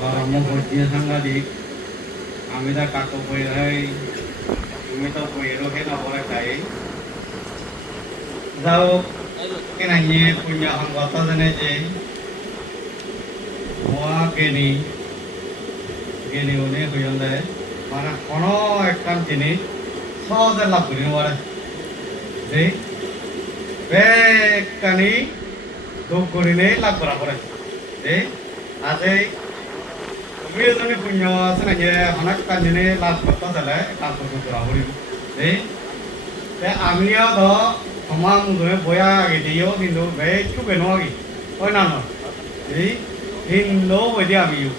কর্মপর্যায় সাংঘাতিক আমি তা কাকু বই হয় তুমি তো বইয়েরও হে নবরে তাই যাও কেনাইয়ে পুণ্য সংগত জানে যে মোয়া জ্ঞানী উনি হইন দেয় মানে কোনো একটা জিনিস সহজে লাভ করি নোয়ারে যে বেকানি দুঃখ করি নেই লাভ করা পড়ে যে আজে তুমি যদি পুণ্য আছে নাকি অনেক কাজিনে লাভ করতে চাইলে কাজ করতে করা করি যে আমিও তো আমার মুখে বয়া আগে দিও কিন্তু বে চুপে নো আগে ওই না নয় এই হিন্দু বই আমিও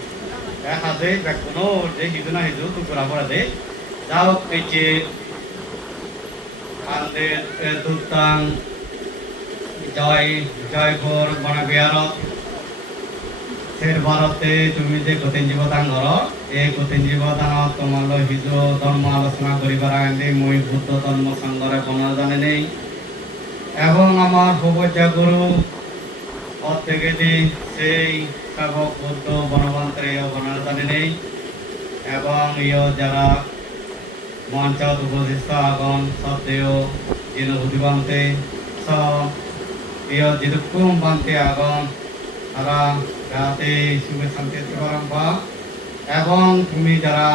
হাতে কোনো যে হিন্দু না হিন্দু তো করা পড়া দে যাও এই যে আমাদের তুতাং জয়পুর বনবিহারত ফের ভারতে তুমি যে গতিন জীবদান ঘর এই গতিন জীবদানত তোমালৈ হিজু ধর্ম আলোচনা করিবার আগে মই বুদ্ধ ধর্ম সংঘরে বনা জানে নেই এবং আমার প্রবজ্জা গুরু থেকে সেই সেবক বুদ্ধ বনবন্ত্রে বনা জানে নেই এবং ইয় যারা মঞ্চত উপস্থিত আগন সত্ত্বেও যিন বুদ্ধিবন্তে স ইয় যিদুকুম বন্তে আগন তারা যাতে সুখে শান্তিতে পরম্পা এবং তুমি যারা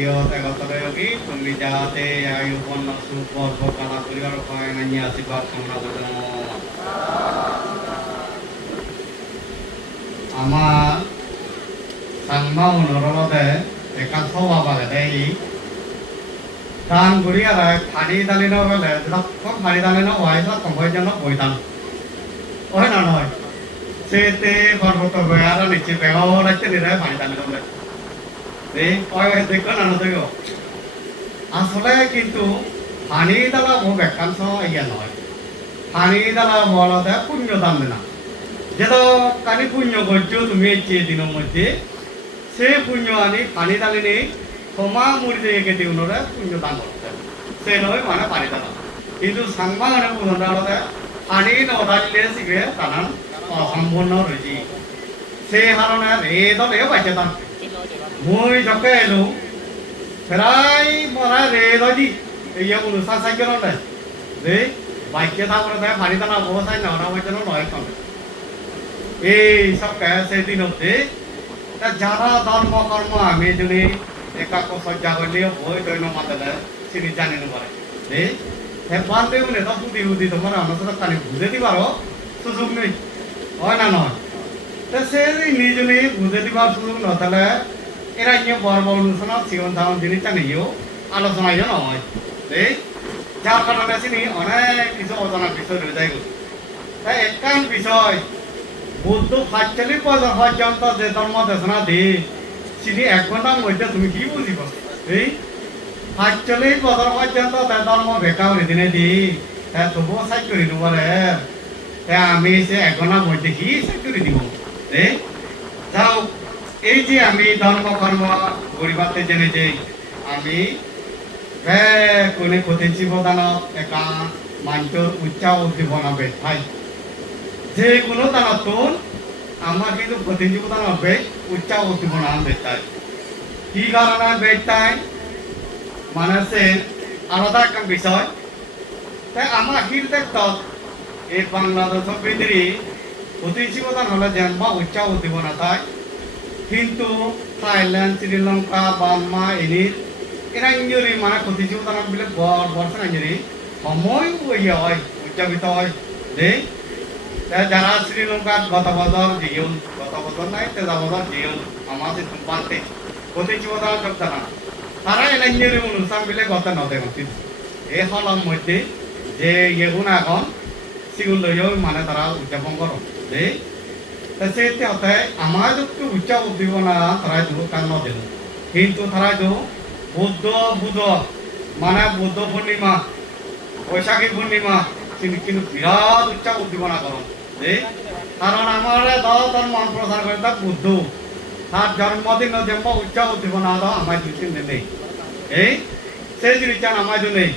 ইয়ত একতরয়োগী তুমি যাতে আয়ু পণ্য সুপর্ব কালা পরিবার উপায় নাইয়ে আশীর্বাদ কামনা করলাম আমার সাংমা অনুরোধে একা সবা বাগে দেই দান গুড়ি আর ফানি দালিনো গেলে যখন ফানি দালিনো হয় তখন হয়ে যেন বইতাম ওই না নয় সেতে পর্বত আর নিচে বেগাও রাখতে নিরে পানি দালিনো বলে দেখো না দেখো আসলে কিন্তু পানি দালা বহু একাংশ ইয়া নয় পানি দালা বলতে পুণ্য দাম না যেটা কানি পুণ্য করছো তুমি চেয়ে দিনের মধ্যে সে পুণ্য আনি পানি দালি নেই তোমা মুড়িতে একে দিউনরে পুণ্য দান করতে সে নয় মানে পানি দালা কিন্তু সাংমা মানে উদাহরণে পানি নদালিলে শিখে তানান অসম্পূর্ণ রয়েছে সেই কারণে রেদলে বাইছে তান মই যকে এলো প্রায় মরা রেদি এই অনুষ্ঠান সাইকেল যে বাইকে তারপরে দেয় পানি দানা অবস্থায় নেওয়া হয়েছে নয় কমে এই সব সেদিন হচ্ছে যারা ধর্ম কর্ম আমি যদি একাক সজ্জা হইলেও বই দৈন মাতালে চিনি জানি পারে যে বান্ধে বলে তো বুদ্ধি বুদ্ধি তোমার আমার সাথে কানে বুঝে দিবারও সুযোগ নেই হয় না নয় তো সে নিজে বুঝে দিবার সুযোগ ন তাহলে এরা ইয়ে বড় বড় অনুষ্ঠান জীবন ধারণ জিনিসটা নিয়েও আলোচনায় নয় এই যার কারণে চিনি অনেক কিছু অজানা বিষয় রয়ে যায় তাই একান বিষয় বুদ্ধ ৪৫ বছর পর্যন্ত যে ধর্ম দেশনা দিয়ে চিনি ১ ঘন্টার মধ্যে তুমি কি বুঝিব এই ৪৫ বছর পর্যন্ত তার ধর্ম বেকা করে দিনে দি তবুও সাইড করে দিব আমি সে ১ ঘন্টার মধ্যে কি সাইড করে দিব যাও এই যে আমি ধর্ম কর্ম গরিবাতে জেনে যে আমি কোনে ক্ষতি প্রদানত একা মাঞ্চর উচ্চা উদ্দীপনা বেঠাই যে কোনো দানাতুন আমার কিন্তু ক্ষতি প্রদান হবে উচ্চা উদ্দীপনা বেঠাই কি কারণে বেঠাই মানে সে আলাদা একটা বিষয় তাই আমার হিল দেখত এই বাংলাদেশ ভিতরে ক্ষতি প্রদান হলে যেমন উচ্চা উদ্দীপনা তাই কিন্তু থাইল্যান্ড শ্রীলঙ্কা বার্মা এরা ইঞ্জুরি মানে ক্ষতি প্রদান বিলে বর্ষা ইঞ্জুরি সময় ইয়ে হয় উদযাপিত হয় যে যারা শ্রীলঙ্কার গত বছর জীবন গত বছর নাই তেজা বছর জীবন আমার বাড়তে ক্ষতি প্রদান যোগদান তারা এরা ইঞ্জুরি অনুষ্ঠান বিলে গত নদে এই হলার মধ্যে যে ইয়েগুণ এখন সিগুন লইও মানে তারা উদযাপন করো যে সেতে হতে আমার একটু উচ্চা উদ্দীপনা তারা কান দেব কিন্তু তারা বুদ্ধ মানে বুদ্ধ পূর্ণিমা বৈশাখী পূর্ণিমা কিন্তু বিরাট উচ্চা উদ্দীপনা করো কারণ আমার ধর্ম প্রচার করে তা বুদ্ধ তার জন্মদিন যেমন উচ্চা উদ্দীপনা আমার 2-3 দিন নেই এই সেই জিনিসটা আমার নেই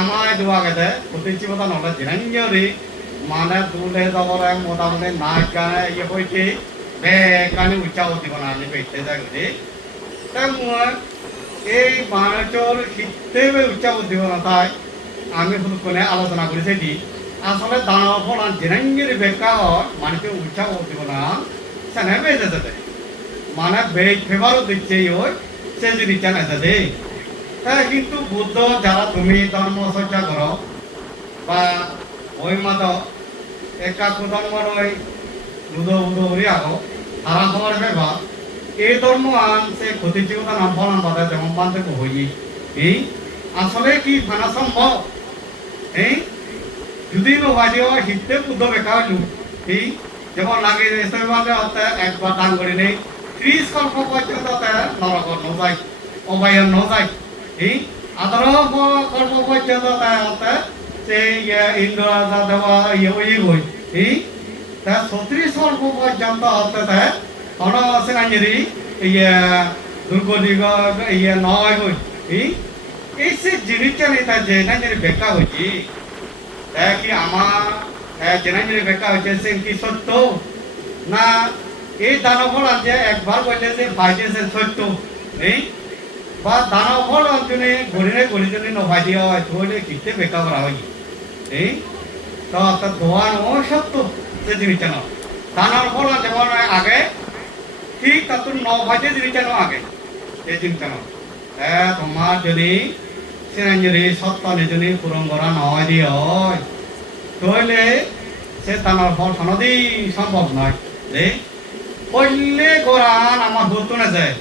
আমার দোয়া গেছে প্রতিষ্ঠা নহলে জিনাঞ্জরি মানে তুলে যাবরে মোটামুটি নাচ গানে ইয়ে হয়েছে বে কানি উচ্চাও দিব না আমি পেতে যাগরে তা মই এই বানচর হিতে উচ্চাও দিব না তাই আমি হুলকনে আলোচনা করেছি দি আসলে দানব ফলান জেনাঙ্গির বেকা মানুষকে উচ্চাও দিব না সেনে বেজে যেতে মানে বে ফেভারও দিচ্ছে ওই সে যদি জানা যাবে তা কিন্তু বুদ্ধ যারা তুমি ধর্ম চর্চা করো বা ওই মত একা ধর্ম নয় বুধ বুধ করি আগো তারা হওয়ার ব্যাপার এই ধর্ম আন সে ক্ষতি চিন্তা নাম ফলান বাদে যেমন বান্ধব হই এই আসলে কি ফানা সম্ভব এই যদি নবাদিও হিতে বুদ্ধ বেকা হইলু এই যেমন লাগে সেই বাদে হতে একবার দান করে নেই 30 কল্প পর্যন্ত নরক নজাই অবায়ন নজাই এই আদর কল্প পর্যন্ত হতে সেই ইন্দ্র দেওয়া ইয়ে হই এই তা 36 কল্প পর্যন্ত হতে অন সেনাঞ্জরি ইয়ে দুর্গদিগ ইয়ে নয় হই এই সে জিনিসটা নেই তা জেনাঞ্জরি বেকা হইছি তা কি আমার জেনাঞ্জরি বেকা হয়েছে সে কি সত্য না এই দানবল আছে একবার বললে যে ভাইতেছে সত্য নেই বা দানবল অঞ্চলে গড়িনে গড়িজনে নভাইদি হয় তাহলে কিতে বেকা করা হয় এই তো দোয়ান ও সত্য সে জিনিসটা না দানবল যেমন আগে ঠিক তার নভাইতে জিনিসটা না আগে এই জিনিসটা না তোমার যদি সেনাঞ্জলি সত্য নিজনি পূরণ করা নয় দিয়ে হয় তাহলে সে দানব ফল সনদি সম্ভব নয় এই কইলে কোরআন আমার হতো না যায়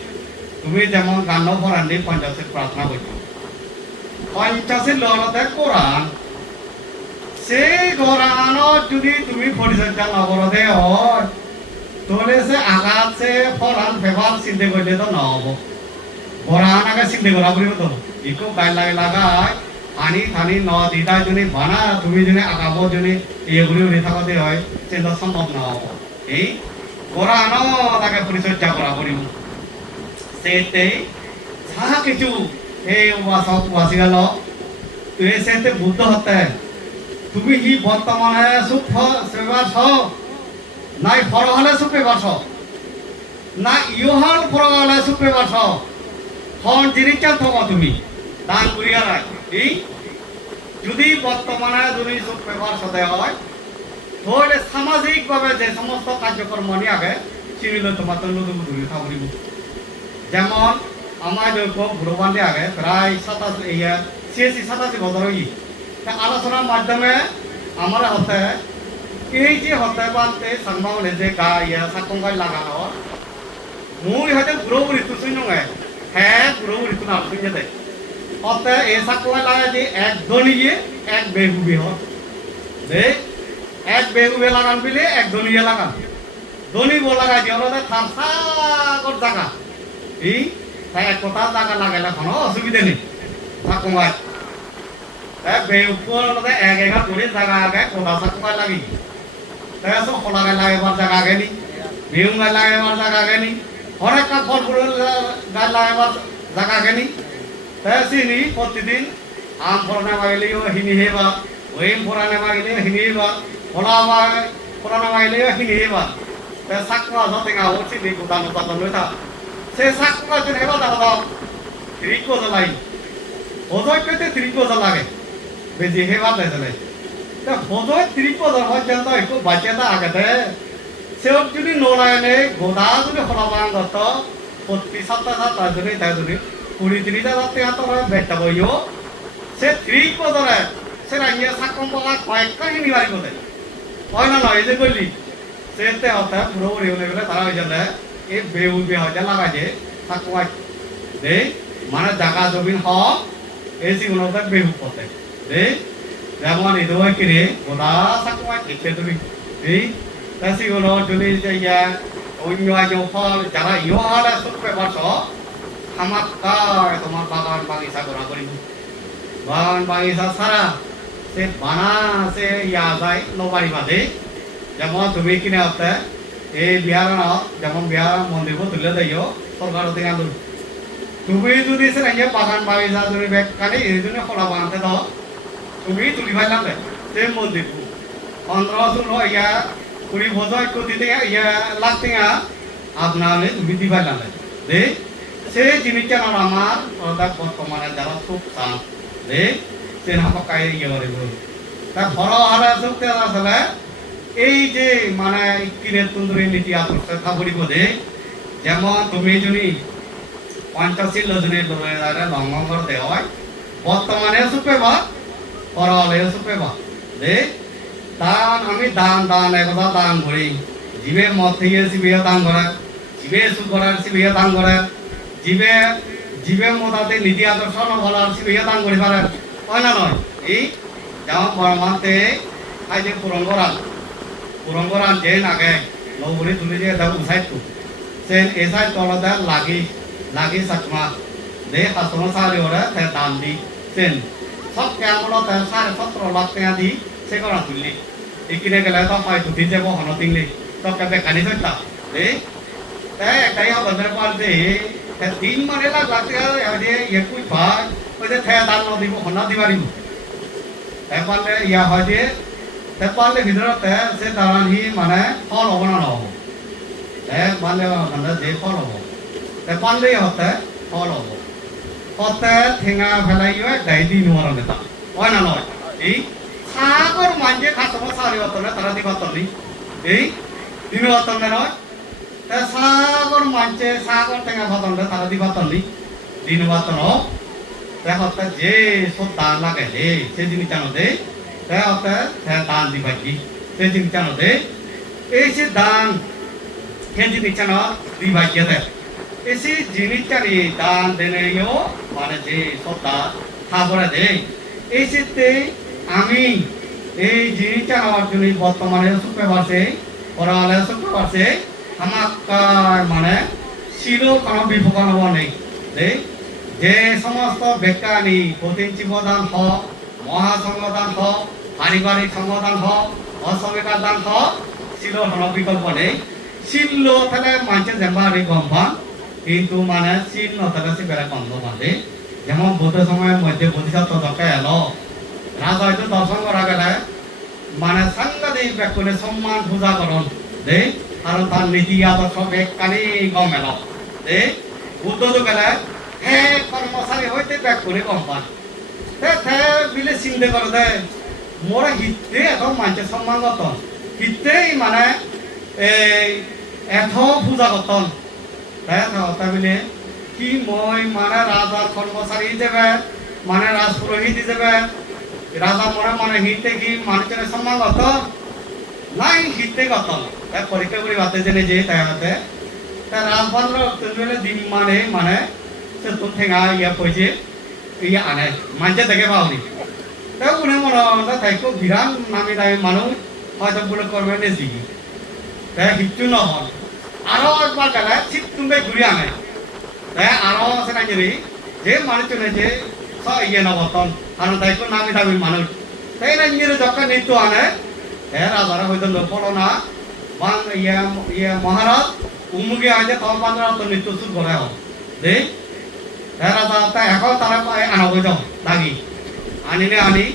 তুমি যেমন গান ভরান্ডি পঞ্চাশের প্রার্থনা করছো পঞ্চাশের লড়তে কোরআন সেই কোরআন যদি তুমি পরিচর্যা নগরতে হয় তাহলে সে আঘাত সে ফরান ফেভার চিন্তা করলে তো নহব কোরআন আগে চিন্তা করা বলিব তো ইকো গাই লাগে লাগায় পানি থানি ন দিদা যদি বানা তুমি যদি আগাব যদি এগুলি উঠে থাকতে হয় সেটা সম্ভব নহব এই কোরআন তাকে পরিচর্যা করা করিব সেতে যাহা কিছু এই উপাসক উপাসী গেল তুই সেতে বুদ্ধ হতে তুমি হি বর্তমানে সুখ সেবার ছ নাই ফর হলে সুখ পেবার ছ না ইহল ফর হলে সুখ পেবার ছ হন জিনিসটা থব তুমি দান করিয়া রাখ এই যদি বর্তমানে যদি সুখ পেবার সদে হয় তাহলে সামাজিকভাবে যে সমস্ত কার্যক্রম নিয়ে আগে চিনিলে তোমার তো নতুন দূরে থাকব যেমন আমার ভুরবান্ডে আগে প্রায় 87 বছর হই আলোচনার মাধ্যমে আমার হতে এই যে হতে বানতে সাংবাদিক যে গা সাকঙ্গাই লাগানো মুই হয়তো পুরোপুরি তো শুন হ্যাঁ পুরোপুরি তো না শুনে দেয় হতে এই সাকঙ্গাই লাগাই যে এক দলিয়ে এক বেহুবি হয় এক বেহুবে লাগান বিলে এক দলিয়ে লাগান দলি বো লাগাই দিয়ে ওদের থামসাগর জায়গা এই তাই এক কথা জায়গা লাগাইলে কোনো অসুবিধা নেই সাকঙ্গাই বেহুপুর এক এগার করে জায়গা আগে কোথা সাকঙ্গাই লাগি তাই সব খোলাগাই লাগাইবার জায়গা আগে নি বেহু গাই লাগাইবার জায়গা আগে নি অনেক ফল ফুল গাই লাগাইবার জায়গা আগে নি তাই চিনি প্রতিদিন আম ফলনে মাগিলেও হিনি হেবা ওইম ফোরানে মাগিলেও হিনি হেবা ফোরানে মাগিলেও হিনি হেবা তাই সাকঙ্গা যতে গা ও চিনি গোদান উপাদান লই থা সে সাকঙ্গা যেন হেবা দাদা ত্রিক জ্বালাই ওজয় পেতে ত্রিক জ্বালাগে বেজি হেবা দেয় হদয় 30 বছর পর্যন্ত একটু বাচ্চাটা আগেতে সেও যদি নোলায়নে গোদা যদি হলাবান গত প্রতি সপ্তাহ যদি তাই যদি 20-30,000 টাকা তোর বেটা বইও সে 30 বছরে সে রাইয়া সাকম পাওয়া কয়েকটা হিনি বাড়ি করতে হয় না নয় এই যে বললি সেতে হতে পুরোপুরি হলে গেলে তারা হয়ে যাবে এই বেউ বিয়ে হয়ে লাগাই যে সাকুয়াই দে মানে জায়গা জমিন হক এই জীবনতে বেহু করতে দে যেমন ইদোয় কিনে গোদা সাকুয়াই ইচ্ছে তুমি এই তা সেগুলো যদি যে অন্য আইন ফল যারা ইহালে সুখে বর্ষ খামাক্কার তোমার বাগান বাগিচা করা করিব বাগান বাগিচা সারা সে বানা সে ইয়া যায় নবাড়ি বাদে যেমন তুমি কিনে হতে এই বিহার যেমন বিহার মন্দির তুলে দিও সরকার থেকে আন্দোলন তুমি যদি সে বাগান বাগিচা যদি বেগ কালি এই জন্য খোলা বানাতে দাও তুমি তুলি পাইলাম সে মন্দির 15-16 ইয়া 20 বছর কোটি থেকে লাখ টাকা আপনার তুমি দিবার না দে সে জিনিসটা আমার বর্তমানে যারা সুখ চান দে সে হাপাকায় করে তা বড় হারা সুখতে আসলে এই যে মানে কিনে তুন্দুরি নীতি আদর্শ খাবরি বোধে যেমন তুমি যদি 50 জনের লঙ্ঘন দেওয়ায় বর্তমানে সুপে বা পরলে সুপে বা দে দান আমি দান দান একদা দান করি জীবে মত থেকে শিবে দান করে জীবে সুখ করার শিবে দান করে জীবে জীবে মতাতে নীতি আদর্শ নবলার শিবে দান করি পারে হয় না নয় এই যেমন বর্মাতে আজ যে পুরঙ্গরান যে আগে নবরি তুলি দিয়ে দাম উঠাই তো সেন এসাই তলদা লাগি সাকমা দে হাসনো সারি ওরা তে দাম দি সেন সব কেমন তে 17.5 লাখ টাকা দি সে করা তুললি ইকিনে গেলে তো পাই তো দিতে বো হন তিংলি তো কবে কানি সইতা দে তে একটাই হবে ধরে পার দে তে 3 মানে লাখ টাকা দে ইয়ে কুই ভাই ওই যে তে দাম ন দিব হন দিবারি তে পারলে ইয়া হয় দে তে পারলে ভিতরতে সে দাঁড়ান হি মানে ফল হব না নহব তে পারলে মানে যে ফল হব তে পারলেই হতে ফল হব হতে ঠেঙা ফেলাইও গাই দি নোয়ার নেতা হয় না নয় এই সাগর মাঝে খাসব সারি হতনে তারা দিবাতনি এই দিন হতনে নয় তে সাগর মাঝে সাগর ঠেঙা হতনে তারা দিবাতনি দিন বাতন তে হতে যে সব দান লাগে রে সে জিনিস জানো দে তে হতে তে দান দিবাকি সে জিনিস জানো দে এই যে দান সে জিনিস জানো দিবাকি দে এসে জিনিস জানি দান দেনেও মানে যে সব দান খাবরে দে এই সেতে আমি এই জিনিসটা আমার জন্য বর্তমানে সুখে পারছে পরালে সুখে পারছে আমার মানে ছিল কোনো বিপদ নেই যে সমস্ত বিজ্ঞানী প্রতিম জীবদান হোক মহাসংগদান হোক পারিবারিক সংগদান হোক অসমিকার দান হোক ছিল কোনো বিকল্প নেই ছিল তাহলে মানুষের যেমন গম পান কিন্তু মানে ছিল নথালে সে বেড়া গন্ধ পাবে যেমন বুদ্ধ সময়ের মধ্যে বোধিসত্ত্ব দরকার এলো রাজা হয়তো দর্শন করা গেলে মানে সাংঘাতিক ব্যক্তির সম্মান পূজা করন দে কারণ তার নীতি আদর্শ বেকানি গম এলো দে বুদ্ধ তো গেলে হে কর্মচারী হইতে ব্যক্তি গম পান হে বিলে চিন্তা করে দে মোরা হিতে এত মানুষের সম্মান গতন হিতেই মানে এই এত পূজা গতন তাই বিলে কি মই মানে রাজার কর্মচারী দেবে মানে রাজপুরোহিত দেবে রাজা মনে মনে হিতে কি মানুষের সম্মান গত নাই হিতে গত পরীক্ষা করে বাতে জেনে যে তাই হাতে রাজভদ্র তুললে দিন মানে মানে সে তো ঠেঙা ইয়া পয়সে ইয়া আনে মাঝে দেখে পাওনি তাই উনি মনে মনে থাইকো বিরাট নামি দামি মানুষ হয়তো বলে করবে নেছি তাই হিচ্ছু নহল আরো একবার গেলে ঠিক তুমি ঘুরে আনে তাই আরো আছে না যে মানুষ চলে যে ইয়ে নবতন আর তাইকো নামি দামি মানুষ তাই না নিজের যখন নৃত্য আনে রাজারা হয়তো পড়ো না বাং ইয়ে মহারাজ উমুকে আজ তখন বাংলা তো নৃত্য শুরু করে হোক দে রাজা তা এখন তারা আনাবো যাও দাগি আনিলে আনি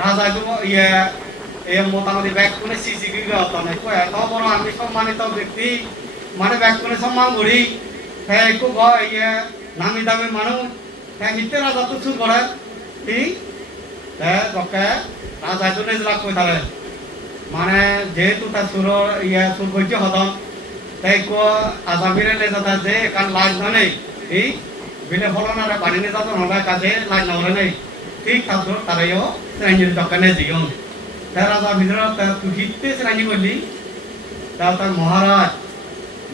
রাজা ইয়ে মোটামুটি ব্যাগ কোনে সিসি গিয়ে হতো না এত বড় আমি সম্মানিত ব্যক্তি মানে ব্যাগ কোনে সম্মান করি হ্যাঁ একটু ইয়ে নামি দামি মানুষ হ্যাঁ হিতে রাজা তো শুরু করে ঠিক দকে রাজা তো নিজলা কই থাকে মানে যেহেতু তার সুর ইয়ে সুর করছে হতন তাই কো আসামিরে লে যাতা যে কান লাজ না নেই এই বিলে ফলনারে পানি নে যাতো নলা কাছে লাজ না ওরে নেই ঠিক তাতো তারাইও সেনাইর দোকানে জিগন তার রাজা ভিতরে তার তুহিতে সেনাই বললি তার মহারাজ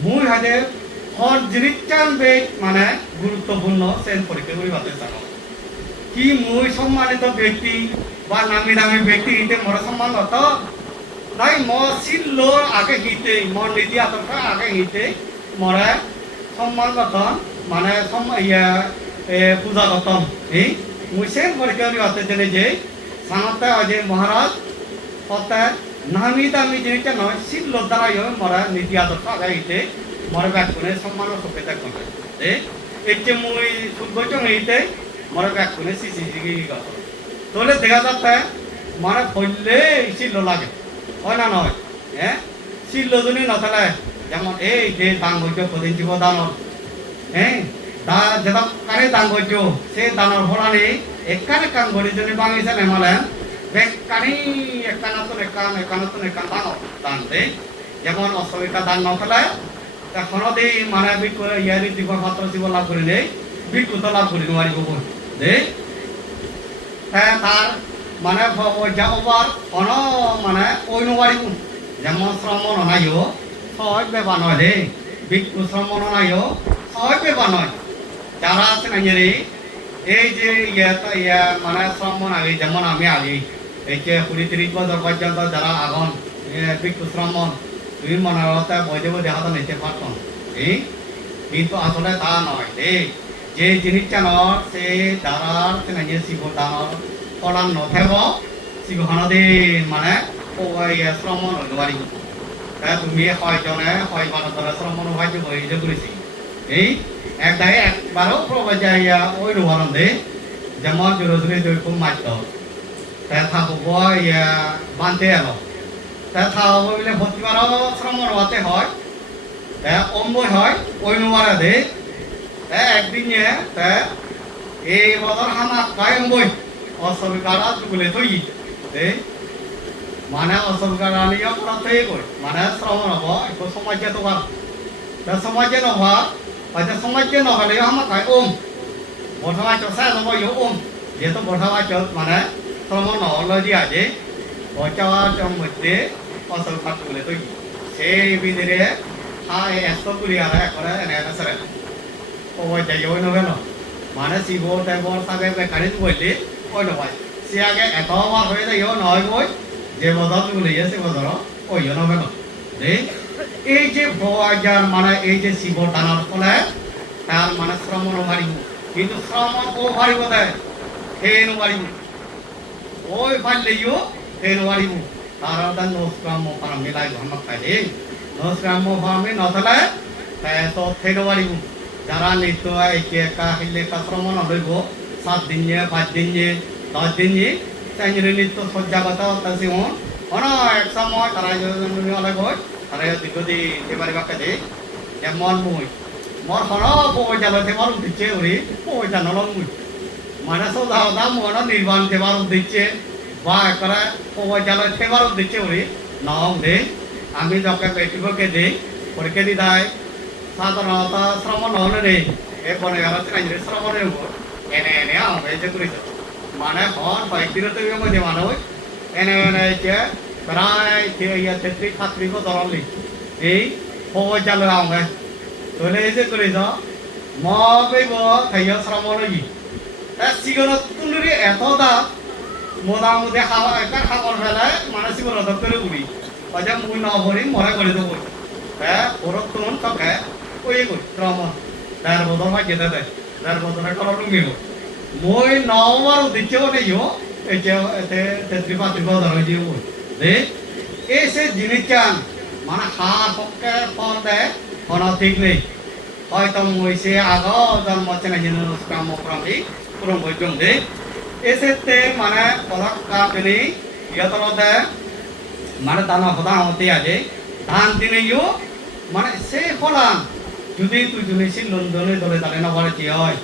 মুই হাতে হর জিনিসটান বে মানে গুরুত্বপূর্ণ সেন পরীক্ষা করে বাতে জানো কি মুই সম্মানিত ব্যক্তি বা নামি দামি ব্যক্তি হিতে মোর সম্মান হত তাই মোর ছিল আগে হিতে মোর নীতি আদর্শ আগে হিতে মরে সম্মান গঠন মানে পূজা গঠন এই মুই সেন পরীক্ষা করে বাতে জেনে যে সানতে অজয় মহারাজ হতে নামি দামি জিনিসটা নয় ছিল দ্বারা মরা নীতি আদর্শ আগে হিতে মরে ব্যাকুনে সম্মান সুখে দেখুন এতে মুই সুবচ হইতে মরে ব্যাকুনে সিসি গত তাহলে দেখা যাচ্ছে মানে ফলে ছিল লাগে হয় না নয় হ্যাঁ শিল্লজনী নথলে যেমন এই যে দান করছো প্রতিদিন জীব দানর হ্যাঁ দা যেটা কানে দান করছো সেই দানর ফলানি একানে কান গড়ি জন্য বাঙিছে নেমালেন বেকানি একানাতন একান দান দে যেমন অষ্টমিকা দান নথলে এখনো দেই মানে বিকু ইয়ারি দিব পাত্র দিব লাভ করে নেই বিকু তো লাভ করে নোৱাৰিব দে তার মানে যা ওভার অন মানে ওই নোৱাৰিব যেমন শ্রমণ নাইও সহজ ব্যাপার নয় রে বিকু শ্রমণ নাইও সহজ ব্যাপার নয় যারা আছে না এই যে ইয়া মানে শ্রমণ আগে যেমন আমি আগে এই যে 20-30 বছর পর্যন্ত যারা আগন বিকু শ্রমণ তুমি মনে হতে বইতে বই দেখাতে নিতে পারতাম এই কিন্তু আসলে তা নয় এই যে জিনিসটা নয় সে দাঁড়ার শিব দাঁড়ার ফলান নথেব শিব দিন মানে শ্রমণ হইতে পারিব তুমি হয়জনে হয় মানুষ ধরে শ্রমণ হয়তো বই যে করেছি এই একবারও প্রবাদ যাইয়া ওই উদাহরণ দে যেমন জোরে দুই খুব মারত থাকব বানতে এলো থাকব বলে প্রতিবারও শ্রমণ হতে হয় অম্বই হয় ওই নোয়ারা দে একদিন এই বছর হামা খাই অম্বই অসরকারা বলে থই মানে অসরকারানি থই কই মানে শ্রমণ হব একটু সমাজে তো সমাজে নহা হয়তো সমাজে নহলে হামা খাই বর্তমান চষা যাব ইউ যেহেতু বর্তমান মানে শ্রমণ নহলে দিয়া যে বর্তমান মধ্যে অসরকার বলে থই সেই ভিতরে এত করি আর একবারে এনে আছে ও যাই ওই নবেল মানে শিব টাইপর থাকে বেকারি বললে ওই নয় সে আগে এতবার হয়ে যায় নয় বই যে বদল বলে সে বদল ওই নবেল এই যে ভয়ার মানে এই যে শিব টানার ফলে তার মানে শ্রমণ ভারিব কিন্তু শ্রমণ ও ভারিব দেয় সেই নোৱাৰিব ওই ভারলেও সেই নোৱাৰিব তার নমস্কার ফারাম মিলাই আমাক খাই দেই নমস্কার ফারামে নথলে তো সেই নোৱাৰিব যারা নিত্য একা হিলে শ্রমণ হইব 7 দিন 5 দিন 10 দিন তাই নিত্য সজ্জাগত তাসি অনেক সময় তারা অনেক হয় তারা দীর্ঘদিন এবারে বাক্যে দে যেমন মুই মর হন বই জালো তেবার দিচ্ছে ওরে বই জানল মুই মানে সোজা মন নির্বাণ তেবার দিচ্ছে বা একবারে বই জালো তেবার দিচ্ছে ওরে নাও দে আমি যখন বেটিবকে দে পরীক্ষা দি দেয় সাধারণত শ্রমণ হলে রে এ বনে গেল শ্রমণে এনে এনে আমাকে যে করেছ মানে হন কয়েকদিন তো মধ্যে মানুষ এনে এনে যে প্রায় 33-34 ধরলি এই খবর চালু আমাকে তোলে যে করেছ মবেব খাইয় শ্রমণ ই সিগন তুলুরি এত দাম মোটামুটি খাওয়া একটা খাবার ফেলায় মানে সিগন করে উড়ি হয়তো মুই নভরি মনে করে দেবো ওরত তুন থাকে ওই কই শ্রমণ তার বদল হয় যেতে দেয় তার বদলে করা লুঙ্গিব মই নবার দিচ্ছেও নেই এই যে 33-35 ধরে দিব দে এই সে জিনিস চান মানে হার পক্ষে ফল দেয় কোনো ঠিক নেই হয়তো মই সে আগ জন্ম চেনে জিনিস কাম প্রাণী পুরো বৈজম দে এসেতে মানে পদক কাপনি ইয়তরতে মানে দানা হদা হতে আছে ধান দিনেও মানে সে ফলান যদি তুই জুনেছিল লন্ডনে দলে তালে না বলে কি হয়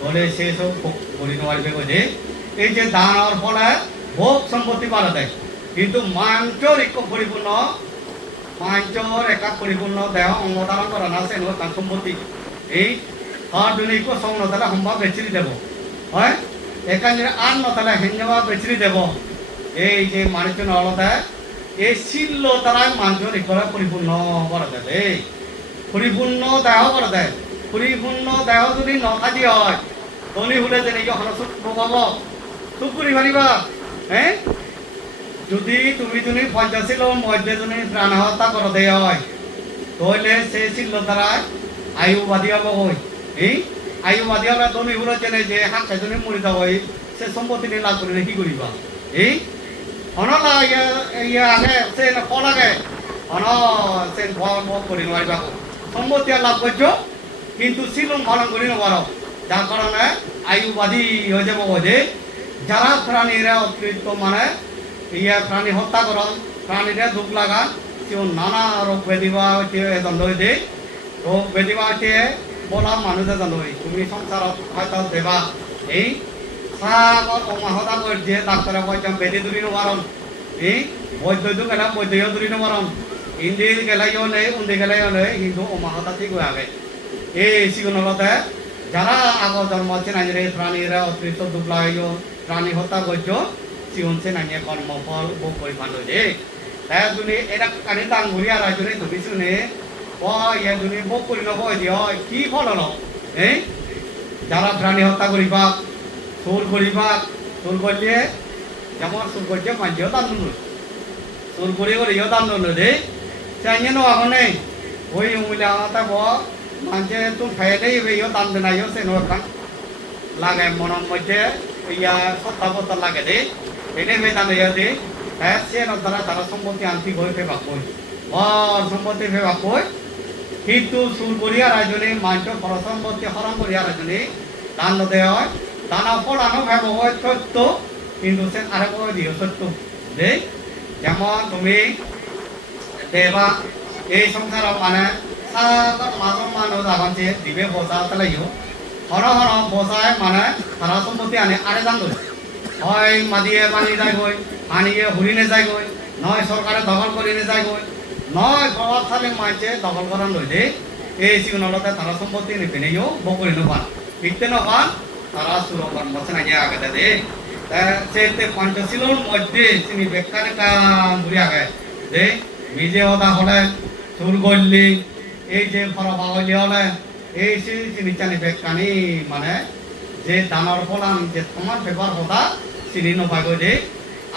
দলে সে সব করি নোৱাৰিবে কইছে এই যে দানৰ ফলে ভোগ সম্পত্তি বাড়া দেয় কিন্তু মাঞ্চর এক পরিপূর্ণ মাঞ্চর একা পরিপূর্ণ দেহ অঙ্গ ধারণ করা না সে তার সম্পত্তি এই হর জনে এক সং নতালে সম্ভব বেচিরি দেব হয় একান আর নতালে হেঞ্জবা বেচিরি দেব এই যে মানুষজন অলতা এই শিল্য তারা মাঞ্চর একবারে পরিপূর্ণ করা দেয় পরিপূর্ণ দেহ করা দেয় পরিপূর্ণ দেহ যদি নথাকি হয় ধনী হলে যে এখন চুপ পাব চুপ করি পারিবা হ্যাঁ যদি তুমি যদি 50 মধ্যে যদি প্রাণ হত্যা করে দেয় হয় তাহলে সে ছিল দ্বারা আয়ুবাদী হব হয় এই আয়ুবাদী হলে ধনী হলে চেনে যে হাত যদি মরি যাব সে সম্পত্তি নিয়ে লাভ করে কি করিবা এই অনলা ইয়া আগে সে ফল আগে অন সে ফল করি নোৱাৰিবা সম্পত্তি লাভ করছো কিন্তু শিলং পালন করি নবার যার কারণে আয়ুবাদী হয়ে যাব যে যারা প্রাণীরা অতিরিক্ত মানে ইয়ে প্রাণী হত্যা করন প্রাণীরা দুঃখ লাগান সিও নানা রোগ ব্যাধি বা হচ্ছে এজন দে রোগ ব্যাধি বা হচ্ছে বলা মানুষ এজন তুমি সংসারত হয়তো দেবা এই সাগর অমাহতা করছে ডাক্তারে কয়েকজন বেদি দূরি নবারণ এই বৈদ্য গেলাম বৈদ্য দূরি নবারণ হিন্দি গেলাইও নেই উন্দি গেলাইও নেই কিন্তু অমাহতা ঠিক হয়ে আগে এই সিগুনলতে যারা আগর জন্ম আছে নাইরে প্রাণীরা অতিরিক্ত দুবলাইও প্রাণী হত্যা করছো সিগুনছে নাইয়ে কর্মফল ভোগ করে পানো দে তাই তুমি এটা কানি দাং ঘুরি আর আজনে তুমি শুনে ও ইয়ে তুমি ভোগ করি নব দিও কি ফল হলো এই যারা প্রাণী হত্যা করিবা চোর করিবা চোর করলে যেমন চোর করছে মাঝেও দান নুন চোর করিও দান নুন দে চাইয়ে নো এখন নেই ওই উমিলা আমাতে ব মাঝে তো ফেলে ইও দান দেনাইও সে নো এখন লাগে মনের মধ্যে ইয়া সত্তা বত্তা লাগে দে এনে বে দান দে হ্যাঁ সে দ্বারা তারা সম্পত্তি আনতি হয়ে ফেবা কই সম্পত্তি ফেবা কই কিন্তু চুর করিয়া রাজনে মাঞ্চ ফর সম্পত্তি হরণ করিয়া রাজনে দান দেওয়া হয় দানা ফলানো ভাব হয় সত্য কিন্তু সে আরেক দিও সত্য দে যেমন তুমি দেবা এই সংসার মানে সাগর মাঝম মানুষ আগামছে দিবে বসা তালাইও হর হর বসায় মানে তারা সম্পত্তি আনে আরে দান ধরে হয় মাদিয়ে বানি যায় গই আনিয়ে হুরিনে যায় গই নয় সরকারে দখল করিনে যায় গই নয় প্রভাবশালী মানছে দখল করান লই দে এই সিগুনলতে তারা সম্পত্তি নিপেনেও বকরি নপান পিকতে নপান তারা সুরকন বসে না গিয়ে আগে দে সেতে পঞ্চশীলর মধ্যে তিনি বেকারে কাম ঘুরে আগে দে নিজে হতা হলে চুর গল্লি এই যে ফরবা হলি হলে এই চিনি চানি বেকানি মানে যে দানার ফলান যে তোমার ব্যবহার হতা চিনি নপাইব দে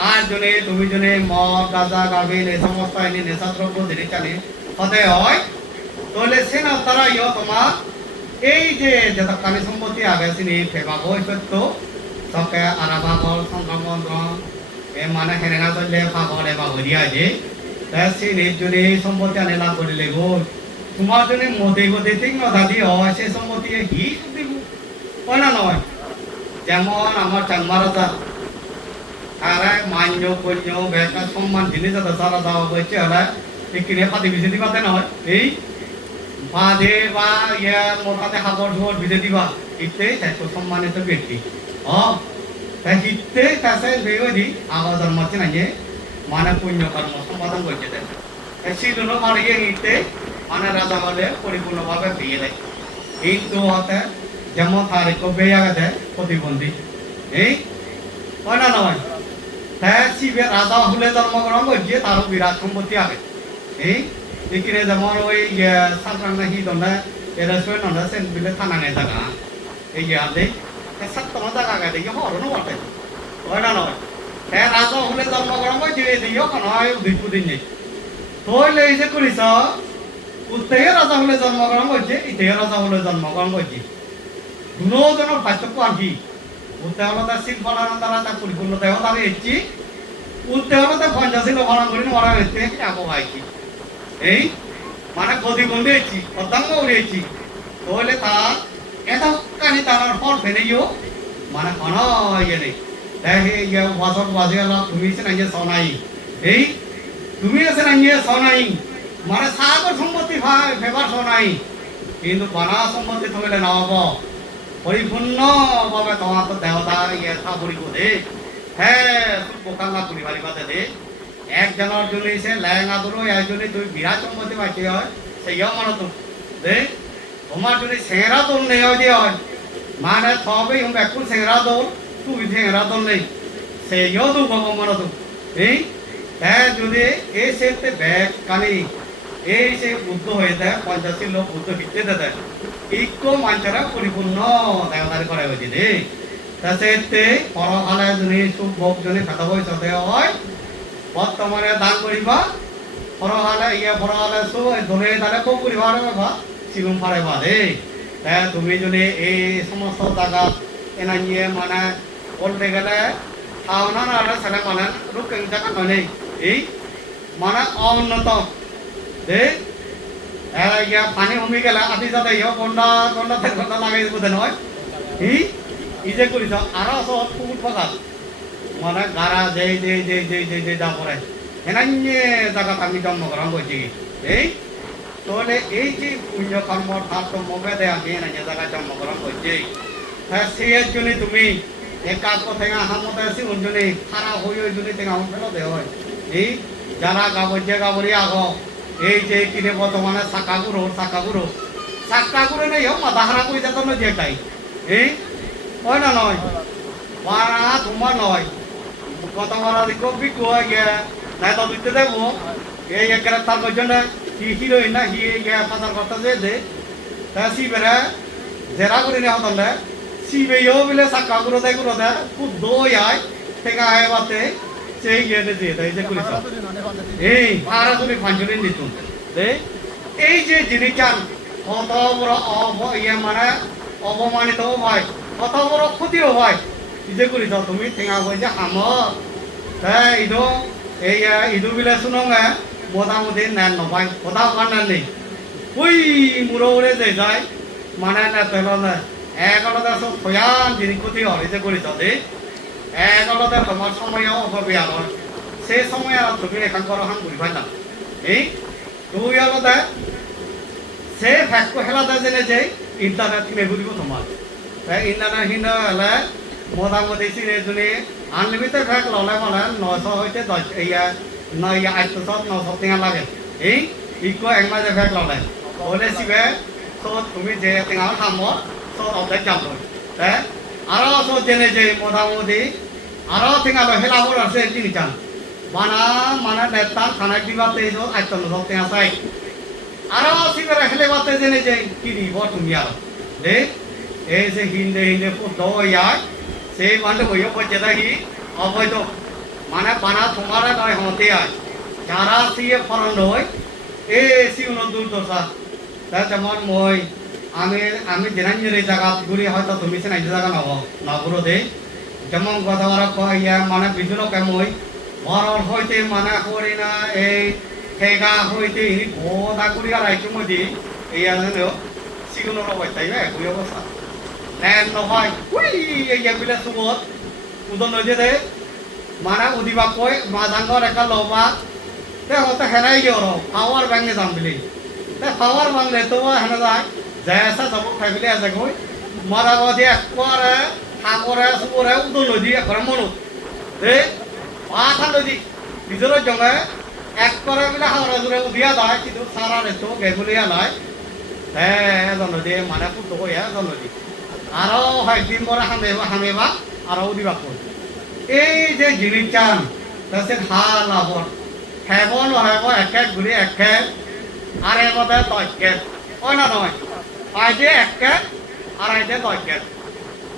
আর জনে তুমি জনে মদ গাঁজা গাভিন এই সমস্ত এনে নেশা দ্রব্য জিনিস চানি হতে হয় তাহলে সে না তারা ইয় তোমার এই যে যত কানি সম্পত্তি আগে চিনি ফেবা বই সত্য সবকে আনা ভাগল সংক্রমণ এ মানে হেরেনা চললে ভাগল এবা হরিয়া যে চিনি যদি সম্পত্তি আনে লাভ করিলে গো তোমার জন্য মতে গতে ঠিক না দাদি হয় সে সম্পত্তি হি দিব হয় না নয় যেমন আমার চাংমা রাজা আরে মান্য কন্য বেকা সম্মান জিনিস সারা দাওয়া করছে হলে কিনে পাতি বিজে দিবাতে নয় এই বাদে বা ইয়া মোটাতে হাবর ঝোর বিজে দিবা ইতে তাইতো সম্মানিত ব্যক্তি তাই ইতে তাসে বেগদি আগা জন্মাচ্ছে না যে মানে পুণ্য কর্ম সম্পাদন করছে তাই সেই জন্য মারিয়ে নিতে মানে রাজা বলে পরিপূর্ণভাবে বিয়ে দেয় কিন্তু হতে যেমন তারিখ বেয়া গেছে প্রতিবন্ধী এই হয় না নয় হ্যাঁ শিবে রাজা হলে জন্মগ্রহণ করছে তারও বিরাট সম্পত্তি আগে এই এখানে যেমন ওই সাতরান্না হি দন্ডা রেস্টুরেন্ট দন্ডা সেন বিলে থানা নেই থাকা এই আদে সাতটা জায়গা গেছে কি হরনো বটে হয় না নয় হ্যাঁ রাজা হলে জন্মগ্রহণ করছে এই ওখানে হয় উদিপুদিন নেই তাহলে এই যে করিস উত্তেয় রাজা হলে জন্মগ্রহণ করছে ইতেয় রাজা হলে জন্মগ্রহণ করছে দুজনের পার্থক্য আর কি উত্তেহলতা শিল ফলানো দ্বারা তার পরিপূর্ণতাও তারা এসছি উত্তেহলতা পঞ্চাশীল ফলান করি মরা হয়েছে আবো ভাইছি এই মানে প্রতিবন্ধী এসছি অর্ধাঙ্গ উড়িয়েছি তাহলে তার এত কানি তার ফল ফেলেও মানে কোন ইয়ে নেই দেখে ইয়ে ওয়াসক বাজিয়ালা তুমি সে নাইয়ে সনাই এই তুমি আছে নাইয়ে সনাই মানে সাগর সম্পত্তি ফেবার সনাই কিন্তু বানা সম্পত্তি থইলে না হব পরিপূর্ণভাবে তোমার তো দেবতা ইয়ে থাপড়ি দে হ্যাঁ তুই বোকাঙ্গা পুরি ভারি বাদে দে একজনের জন্য সে লেহেঙ্গা ধরো একজনে তুই বিরাট সম্পত্তি পাইতে হয় সেইও মনে তো দে তোমার জন্য সেংরা দোল নেই হয় মানে সবই হুম একটু সেংরা দোল তুই সেংরা দোল নেই সেইও তো বাবা মনে তো এই হ্যাঁ যদি এই সেতে ব্যাগ কালি এই সে বুদ্ধ হয়ে দেয় পঞ্চাশীর লোক বুদ্ধ ভিত্তি দেয় ইকো মানুষরা পরিপূর্ণ দেবতারি করা হয়েছে রে তা সেতে পরকালে যদি সুখ ভোগ যদি খাতা বই চলতে হয় বর্তমানে দান করিবা পরকালে পরকালে সু ধরে তাহলে খুব করিবার বাবা সিগুম ফারে বাদে তা তুমি যদি এই সমস্ত জায়গা এনা নিয়ে মানে বলতে গেলে খাওনা না ছেলে মানে রুকিং জায়গা নয় এই মানে অউন্নত দে ইয়া পানি কমি গেলে আদি যাতে ইয় গন্ডা গন্ডা গন্ডা লাগাই বোধ নয় ই যে করিছ আর পুকুর ফাঁকা মানে গারা যে যা পড়ে হেনান্যে জায়গাত আমি জন্মগ্রহণ করছি এই তাহলে এই যে পুণ্য কর্ম তারতম্য ভেদে আমি হেনান্যে জায়গায় জন্মগ্রহণ করছি হ্যাঁ সেই জন্য তুমি একাক থেকে হামতে আসি ওই খারাপ হয়ে ওই জন্য থেকে আমার ফেলো দেওয়া হয় এই যারা গাবর গাবরি আগ এই যে কিনে বর্তমানে চাকাগুড়ো নেই হোক মাথা হারা করে যেত না যে তাই এই হয় না নয় মারা তোমার নয় কত মারা দিকে বিকু গিয়া নাই তো দিতে দেবো এই গ্রেপ্তার করছেন কি হিরোইন না হি গিয়া পাচার করতে যে দে তা সিবেরা জেরা করে নেওয়া হতলে সিবেও বলে চাকাগুড়ো দেয় খুব দই আয় ঠেকা আয় বাতে সেই গিয়ে দিয়ে দেয় যে করেছ এই পারা তুমি ফাঞ্জলি দিতুন এই যে জিনিস চান কত বড় মানে অপমানিত হয় কত বড় ক্ষতিও হয় যে করেছ তুমি ঠেঙা বই যে হাম হ্যাঁ ইদো এই ইদু বিলে শুনো মোটামুটি নেন নপাই কথা কার নেই ওই মুড়ো উড়ে যে যায় মানে না তেল এগারোটা সব ভয়ান জিনিস ক্ষতি হয় যে করেছ এগারোটা তোমার সময়ও অপব্যয় হয় সেই সময় আর তুমি এখান করা হাম ঘুরি পাই না এই দুই আলাদা সে ফ্যাক্ট হেলাতে জেনে যে ইন্টারনেট কিনে ঘুরিব তোমার ইন্টারনেট হিন্দা হলে মোটামুটি চিনে আনলিমিটেড ফ্যাক্ট ললে মানে 900 হইতে 10 ইয়া 800 টেঙা লাগে এই ইকো এক মাঝে ফ্যাক্ট ললে বলে সিবে তো তুমি যে টেঙা খামো তো অর্ধেক চাপ হ্যাঁ আরো তো জেনে যে মোটামুটি আরো টেঙা হেলাবো আছে জিনিস চান মানে নেতার খানা দিবাতে আইতন টেঙা চাই আরো সিবেরা হেলে বাতে জেনে যে কি দিব তুমি আর দে এই যে হিন্দে দয়ায় সেই মানে হইও বলছে দেখি অবৈধ মানে পানা তোমার নয় হতে আয় যারা সিয়ে ফরন হই এ সিউন দুর্দশা তা যেমন মই আমি জেনাঞ্জের জায়গা ঘুরি হয়তো তুমি সে নাইজে জায়গা নগুলো দে যেমন কথা কইয়া মানে বিজুলকে মই বরর হইতে মানে করি না এই ঠেগা হইতে গোদা করি আর আইটু মধ্যে এই সিগুন রবাই তাই না ওই অবস্থা নেন নহয় উই এই বিলে সুবত উদন নদী দে মানে উদিবা কই মাজাঙ্গর একা লবা তে হতে হেরাই গিয়ে পাওয়ার ব্যাংকে যাম বলি তে পাওয়ার বাংলে তো হেনা যায় জেসা যাব ফ্যামিলি আছে কই মারা গদি একবারে সাগরে সুবরে উদন নদী একবারে মনো দে পাথা নদী নিজের জঙ্গে একবারে বিলে হাওড়া জুড়ে উদিয়া যায় কিন্তু সারা রেতো গেগুলিয়া নাই হ্যাঁ নদী মানে পুতো হইয়া নদী আরো হয় দিন পরে হামেবা আরো উদিবা কই এই যে জিনিস চান তাতে হাল আবর হেবন হেব একেক গুলি একেক আর এর মধ্যে দশকেট ওই না নয় আইডে একেক আর আইডে দশকেট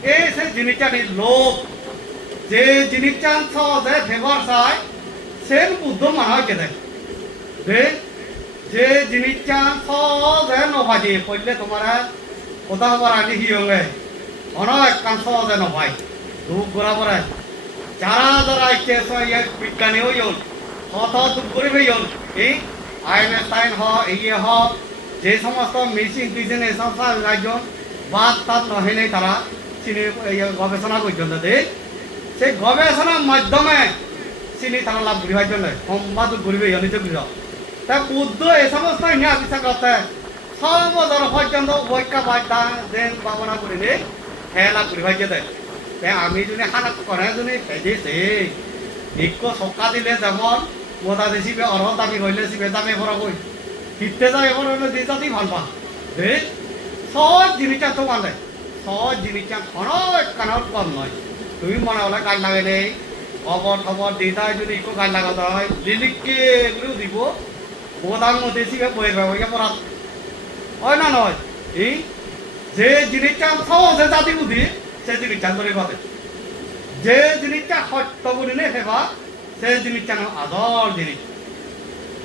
এই সে জিনিস চানি লোক যে জিনিস চান সহজে ফেভার চায় সে বুদ্ধ মানা হয়েছে দে যে জিনিস চান সহজে নভাজি পড়লে তোমার কথা হবার আগে হিয়ঙ্গে অনেক কান সহজে নভাই দুঃখ ঘোরা পরে যারা ইচ্ছে বিজ্ঞানী হইন কত দুঃখ করে হইন এই আইনস্টাইন ইয়ে যে সমস্ত মেশিন টিশিন এই সমস্ত রাজন বাদ তাত নহেনে তারা চিনি গবেষণা করছেন সেই গবেষণার মাধ্যমে চিনি তারা লাভ করি ভাইজন সম্বাদ ঘুরবে নিজে গৃহ তা বুদ্ধ এই সমস্ত ইয়া বিচার করতে সর্বজন পর্যন্ত ঐক্য বাধ্যা দেন ভাবনা করিলে হে লাভ করি ভাইজে দেয় আমি যদি হানাত করে যদি ফেদিছে ইকো সকা দিলে যেমন মোটা দিছিবে অরহ দাবি হইলে সিবে দামে ভরা কই হিতে যাবে ভরা হইলে যে জাতি ভাল পা দে সব জিনিসটা তো মানে সব জিনিসটা কোনো কানত কম নয় তুমি মনে হলে গাছ লাগে নেই খবর দিতাই যদি ইকো গাছ লাগাতে হয় লিলিককে এগুলো দিব বোধার মধ্যে সিবে বইয়ের ব্যবহার পড়া হয় না নয় এই যে জিনিসটা সহজে জাতি বুদ্ধি সে জিনিসটা ধরে পাবে যে জিনিসটা সত্য বলিলে হেবা সে জিনিসটা আদর জিনিস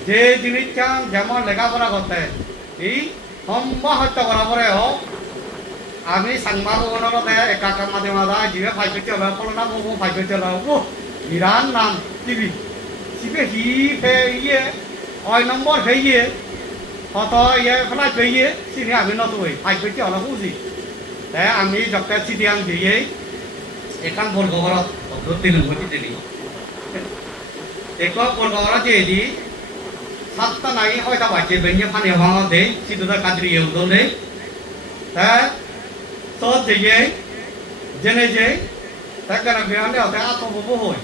যে জিনিসটা যেমন লেখাপড়া করতে এই সম্ভব সত্য করা পরে হোক আমি সাংবাদ ভবনতে একাকার মাঝে মাঝে জিবে ফাইভ চলে ফলনা বহু ফাইভ চলে বিরাট নাম টিভি সিবে হি ফে ইয়ে 6 নম্বর হয়ে কত ইয়ে ফেলা পেয়ে চিনি আমি নতুন ফাইভ চলে বুঝি তাই আমি ডক্টর চিডিয়াম দিয়ে এখান বর্গ ঘরত দিন দিলি Eko Polgora Jadi, Sata Nai Hoita Bachi, Benya Paneva Day, Situda Kadri Udone, that so the Jay, Geneje, that kind of beyond the Ato Boy.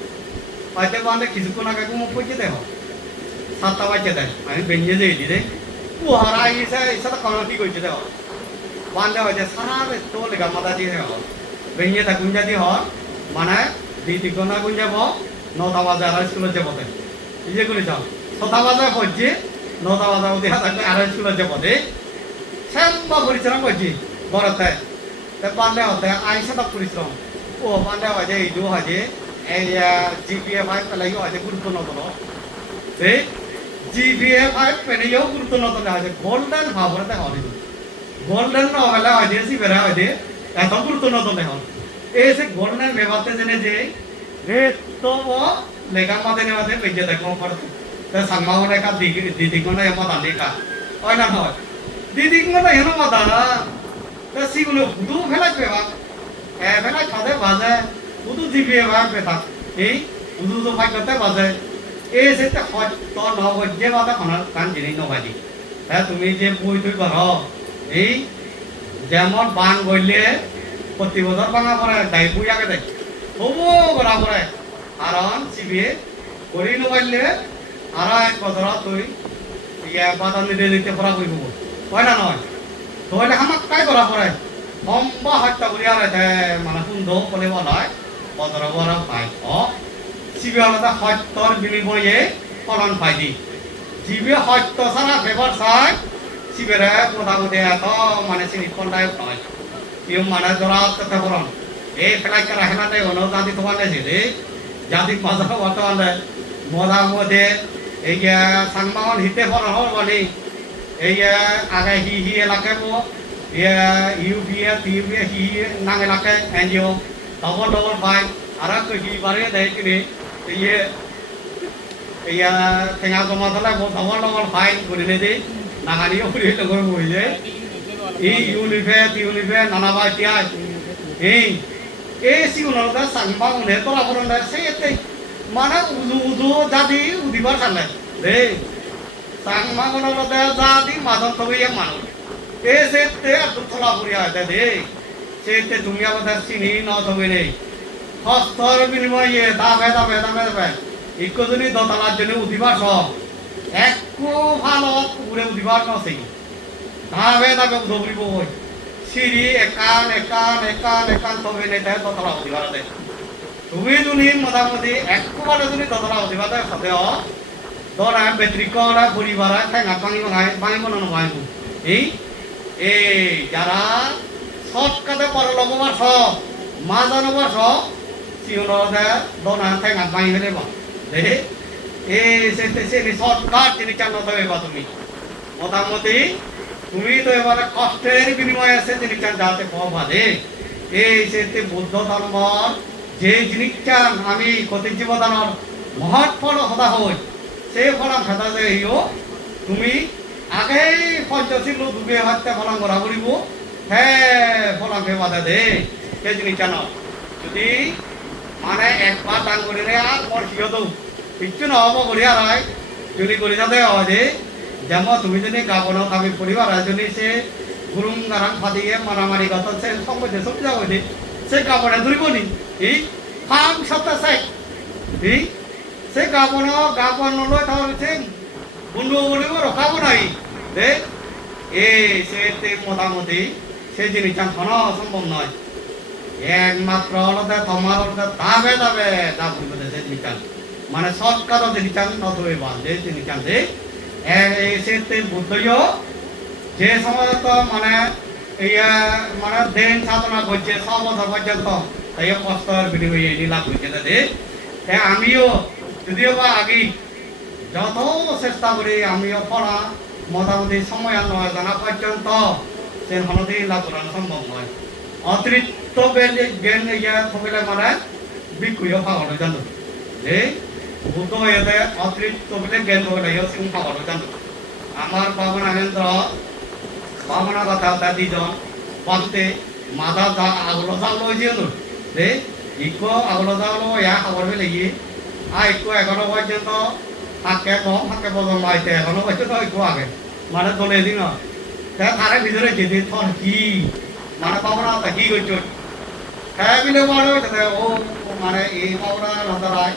I don't want the Kizukuna Gagumo Pujideo. Sata Vacheta, I Benya did it. Who are I say, Sata Konoki Gujideo. One day I just have told the Gamada Dino. Benya the Gunja di Hor, Mana, Ditikona Gunjabo, Notavaza School Jabote. Is a good job. Sotavaza Hoji, Notavaza, the other School Jabote. Samba Purisamoji, Borate. The Panda of the I set up Purisam. Oh, Panda Vaje, do Haji, a GPF 5 like you are the good to know. See? GPF 5 when you good to know the golden harbor the holiday. Golden novella agency where I did, as a good to know the hall. Is a golden Mevate in a day, Reto, Legamata, which is the comfort. The Sama like a Didicona Yamata. Why not? Didicona Yamata, the single do Velapeva, a Velapade was a Udu Diva Peta, eh? Udu Pakata was a is it a hot thought of Jevata Honor, can't nobody. That to me, Jim Putu, এই যেমন বান গইলে প্রতি বছর ভাঙা পড়ে তাই বুঝা গেছে তবু করা পড়ে কারণ সিবিএ করি নবাইলে আর এক বছর তুই ইয়ে বাদাম দিতে দিতে পড়া কইব হয় না নয় তাহলে আমাক কাই করা পড়ে লম্বা হত্যা করি আর মানে সুন্দর বলে বলা হয় বছর বড় পাই ও সিবিএ আলাদা হত্যর বিনিময়ে ফলন পাই দি জিবি হত্য ছাড়া ব্যবহার চাই সিবেরা মোটামুটি এত মানে চিনি ফলটাই পাই কেউ মানে জোড়া কথা বলন এই ফেলাই করা হেলাতে হলো জাতি তোমার নেছে রে জাতি মাজা বর্তমানে মোটামুটি এই যে সাংমাহন হিতে ফলন হল বলি এই আগে হি এলাকায় ইউপিএ টিউপিএ হি নাং এলাকায় এনজিও ডবল পাই আর হি বারে দেয় কিনে এই ঠেঙা জমা দিলে ডবল পাই করে নেই নাগানি ওপরে লগর বইলে এই ইউনিফে নানাবা তিয়া এই সিগুনটা সাংবা উনে তোলা পড়না সেতে মানে উজু জাদি উদিবার সালে রে সাংমা গনলতে জাদি মাদন তবে মানুষ এই সেতে তোলা পড়িয়া দে সেতে তুমি আমাদের চিনি ন তবে নেই হস্তর বিনিময়ে দামে ইকজনী দতালার জন্য উদিবার সব একো ভালো উড়ে উঠিবার নছে দাবে উঠবরিব সিঁড়ি একান তবে নেই দতলা উঠিবার দে তুমি যদি মোটামুটি একবারে যদি দতলা উঠিবা দেয় সতেও দরা বেত্রিকরা পরিবার ঠেঙা ভাঙিব না ভাঙিব এই যারা শর্টকাটে পরে লগবার সব মা জানবার সব সিউনতে দনা ঠেঙা ভাঙি ফেলে দে এই সেটি শর্টকাট তিনি চান হবে বা তুমি মোটামুটি তুমি তো এবারে কষ্টের বিনিময়ে আছে তিনি চান যাতে পাবে এই সেটি বুদ্ধ ধর্মর যে জিনিস চান আমি কতি জীবদানর মহৎ ফল সদা হই সেই ফল খেতা যে তুমি আগে পঞ্চশীল ডুবে হত্যা ফলাং করা করিব হ্যাঁ ফলাংকে বাধা দে সেই জিনিস চান যদি মানে একবার দান করিলে আর পর শিখত একটু নহব করি আর যদি করি যাতে যে যেমন তুমি যদি গাবনো খাবি পরিবার যদি সে গুরুং গারাং ফাদিয়ে মারামারি কথা সে সম্বন্ধে সব যাবে সে গাবনে ধরিব নি এই ফাম সপ্তাহ চাই এই সে গাবন লয় তাহলে বন্ধু বলিব রখাব নাই দে এই সে মোটামুটি সেই জিনিস খানো সম্ভব নয় একমাত্র আলাদা তোমার দাবে দা বলবে সেই জিনিস মানে শর্টকাট জিনিস নথবে বাঁধে জিনিস দে সেতে বুদ্ধয় যে সময় তো মানে মানে দেন সাধনা করছে 6 বছর পর্যন্ত তাই কষ্টের বিনিময়ে লাভ করছে দে আমিও যদিও বা আগে যত চেষ্টা করি আমিও পড়া মোটামুটি সময় নয় জানা পর্যন্ত সে হলদি লাভ করা সম্ভব নয় অতিরিক্ত জ্ঞান থাকলে মানে বিক্রিয় পাওয়া জানো যে বুদ্ধ হয়ে অতিরিক্ত বলে জ্ঞান থাকলে সিং পাওয়া জানো আমার বাবা নাগেন্দ্র বাবা কথা দুজন পাতে মাথা আগলো চাউল হয়েছে রে ইকো আগলো চাউল ইয়া খাবার লাগি আইকো এখনো পর্যন্ত হাকে কম হাকে পর্যন্ত আইতে এখনো পর্যন্ত আইকো আগে মানে দলে দিন তারে ভিতরে যেতে থর কি মানে পাবনা তা কি করছো হ্যাঁ বিলে বড় ও মানে এই পাবনা নজরায়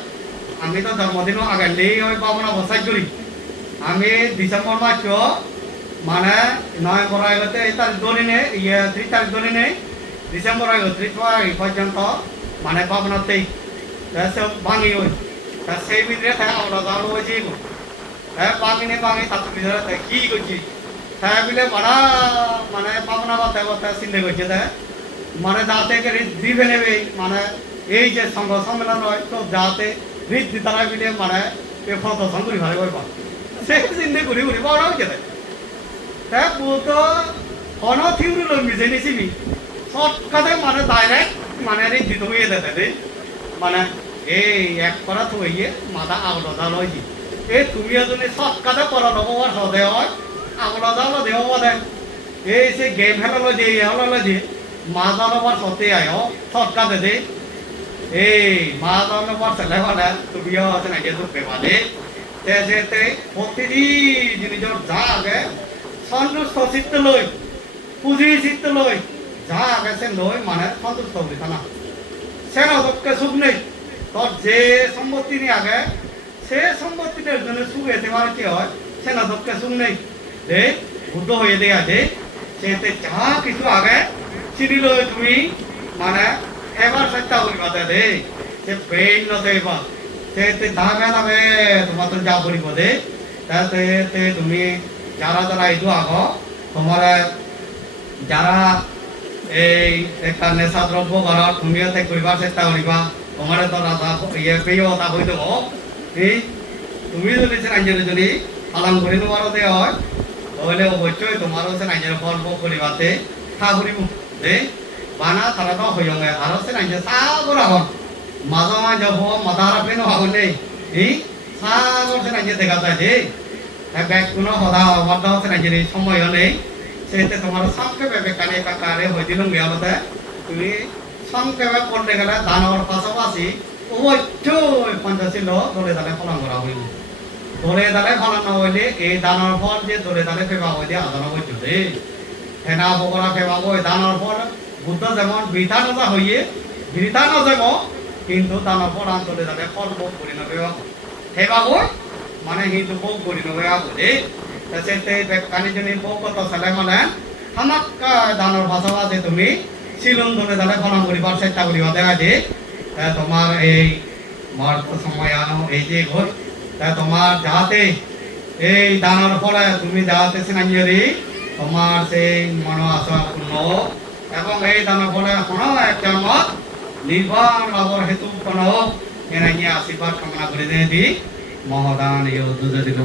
আমি তো জন্মদিনও আগে নেই ওই পাবনা বসাই করি আমি ডিসেম্বর মাস মানে নভেম্বর আগতে এই তারিখ ধরে নেই ইয়ে 3 তারিখ ধরে নেই ডিসেম্বর আগে 3 পর্যন্ত মানে পাবনাতেই সব ভাঙি ওই তা সেই ভিতরে তাই আমরা জানো ওই যে হ্যাঁ ভাঙিনি ভাঙি তার ভিতরে কি করছি হ্যাঁ বিলে বড়া মানে পাবনা বাতে বাতে চিন্তা করছে তাই মানে যাতে দিবে নেবে মানে এই যে সংঘ সম্মেলন হয় তো যাতে ঋদ্ধি তারা মিলে মানে প্রদর্শন করি ভালো করবা সে চিন্তা ঘুরি ঘুরি বড় হয়েছে তাই তো কোন থিউরি লোক মিশে নিছিবি শর্টকাটে মানে ডাইরেক্ট মানে ঋদ্ধি তো হয়ে যেতে মানে এই এক করা তো হইয়ে মাথা আগলা লইছি এই তুমি যদি শর্টকাটে করা নবর হদে হয় আগলা জাল দেহ বদে এই সে গেম খেলা যে হলো যে মা জানাবার সত্যি আয় শর্টকাটে দে এই মা জানাবার ছেলে বলে তুমিও আছে নাকি ঢুকতে পারে যেতে প্রতিদিন জিনিসের যা আগে সন্তুষ্ট চিত্ত লই পুঁজি চিত্ত লই যা আগে সে লই মানে সন্তুষ্ট হবি না সে নজরকে সুখ নেই তোর যে সম্পত্তি নিয়ে আগে সে সম্পত্তিটার জন্য সুখ এতে মানে কি হয় সে নজরকে সুখ নেই দে বুদ্ধ হয়ে দেয়া যে সেতে যা কিছু আগে চিনি লই তুমি মানে এবার চেষ্টা করিবা দে সে বেইন নদেবা সেতে দামে দামে তোমার তো যা করিব দে তাতে তুমি যারা যারা এইটো আগ তোমার যারা এই একটা নেশা দ্রব্য করা তুমিও তাই করিবার চেষ্টা করিবা তোমার তো রাজা ইয়ে পেয়েও তা হয়ে দেব এই তুমি যদি রাজ্যের যদি পালন করে নেওয়ারও দেওয়া হয় তাহলে অবশ্যই তোমারও সে রাজ্যের কর্ম করিবাতে থা করিব দে বানা তারা তো হয়ে যায় আরো সে রাজ্যে সাগর হন মাঝে মাঝে মাথা রাখবে না হন নেই এই সাগর সে রাজ্যে দেখা যায় যে ব্যাগ কোনো হদা হদা হচ্ছে রাজ্যের সময় নেই সেতে তোমার সংক্ষেপে বেকারে কাকারে হয়ে দিলাম গেলতে তুমি সংক্ষেপে পড়তে গেলে দানর পাশাপাশি অবশ্যই পঞ্চাশীল দলে দালে ফলন করা হইব দলে দালে ফলন হইলে এই দানর ফল যে দলে দালে ফেবা হইলে আদান হইত দে হেনা বকরা ফেবা হই দানর ফল বুদ্ধ যেমন বৃথা নজা হইয়ে বৃথা নজাব কিন্তু দানর ফল আন দলে দালে ফল ভোগ করি নবেবা ফেবা হই মানে হিন্দু ভোগ করি নবেবা দে সেতে কানি জনি ভোগ কত সালে মানে হামাক দানর পাশাপাশি তুমি শিলং দলে দালে ফলন করিবার চেষ্টা করিবা দেখা যে তোমার এই মর্ত সময় আনো এই যে ঘর তোমার যাতে এই দানের ফলে তুমি যাতে সিনাঞ্জরি তোমার সেই মন আশা পূর্ণ এবং এই দানের ফলে কোনো একটা মত নির্বাণ লাভর হেতু কোনো এনে আশীর্বাদ কামনা করে দিয়ে দি মহদান এই উদ্যোগ দিল।